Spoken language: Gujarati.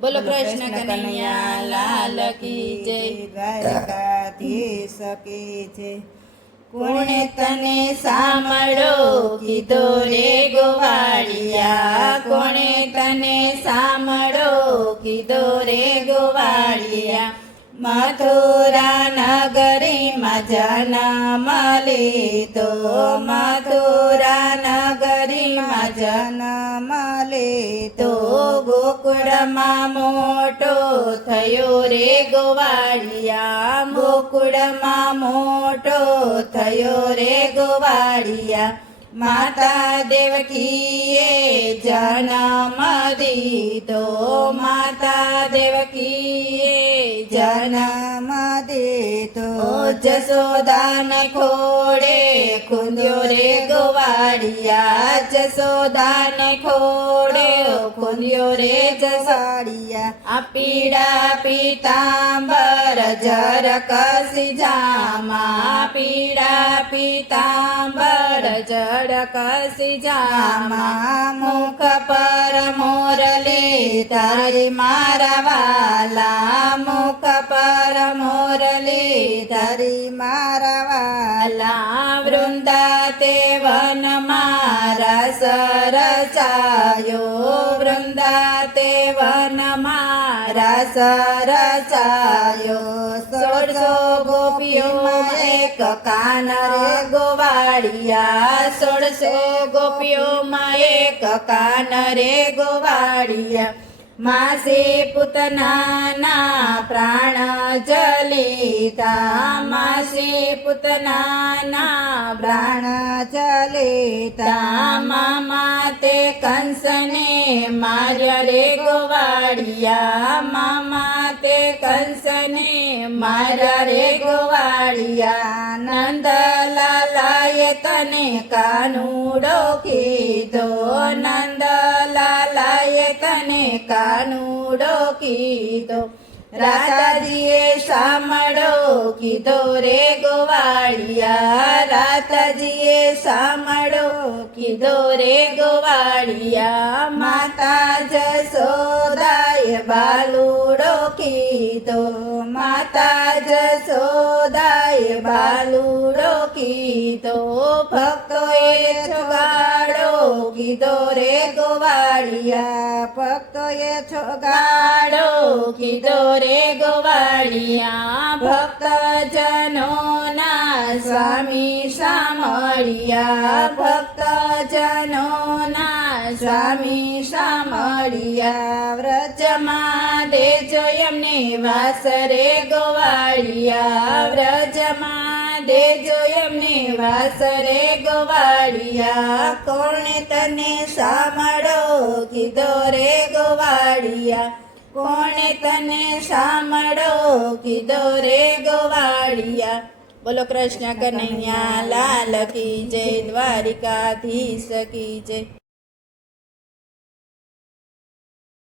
બોલો કૃષ્ણ કનૈયા લાલ કી જય. દ્વારકાધીશ કી જય. કોણે તને સાંભળો કીધો રે ગોવાળિયા, કોણે તને સાંભળો કીધો રે ગોવાળિયા. મથુરા નગરીમાં જન્મ લીધો, મથુરા નગરીમાં જન્મ લીધો. ગોકુળમાં મોટો થયો રે ગોવાળિયા, ગોકુળમાં મોટો થયો રે ગોવાળિયા. માતા દેવકીએ જન્મ દીધો, માતા દેવકીએ જન્મ દીધો. જશોદાન ખોડે ખૂંદ્યો રે ગોવાળિયા, જશોદાન ખોડે ખૂંદ્યો રે ગોવાળિયા. આ પીળા પીતાંબર જરકસી જામા, પીળા પીતાંબર જરકસી જામા. મુખ પર મોરલી તારી મારા વાલા, મુખ પર મોરલી તારી મારા વાલા. વૃંદા તે વન મારા સરચાયો, વૃંદા તે વન મારા સરચાયો. 16 ગોપીઓમાં એક કાન રે ગોવાળિયા, 16 ગોપીઓમાં એક કાન રે ગોવાળિયા. માસી પૂતનાના પ્રાણ જલિતા, માસી પૂતનાના પ્રાણ જલિતા. મામા તે કંસને માર્યા રે ગોવાળિયા, મામા તે કંસને માર્યા રે ગોવાળિયા. નંદલાલાએ તને કાનુડો કીધો, નંદલાલાએ તને કાનુડો કીધો. રાધાજીએ સાંભળો કીધો રે ગોવાળિયા, રાધાજીએ સાંભળો કીધો રે ગોવાળિયા. માતા જશોદાએ બાલુડો કીધો, માતા જશોદાએ બાલુડો કીધો. ભક્તોએ છોગાડો કીધો રે ગોવાળિયા, ભક્તોએ છોગાડો કીધો રે ગોવાળિયા. ભક્તજનોના સ્વામી સાંભળિયા, ભક્તજનોના સ્વામી સાંભળિયા. વ્રજમાં દેજો એમને વાસ રે ગોવાળિયા, વ્રજમાં દેજો એમને વાસ રે ગોવાળિયા. કોણે તને સાંભળો કીધો રે ગોવાળિયા, કોણે તને સાંભળો કીધો રે ગોવાળિયા. બોલો કૃષ્ણ કનૈયા લાલ કી જય, દ્વારિકાધીશ કી જય.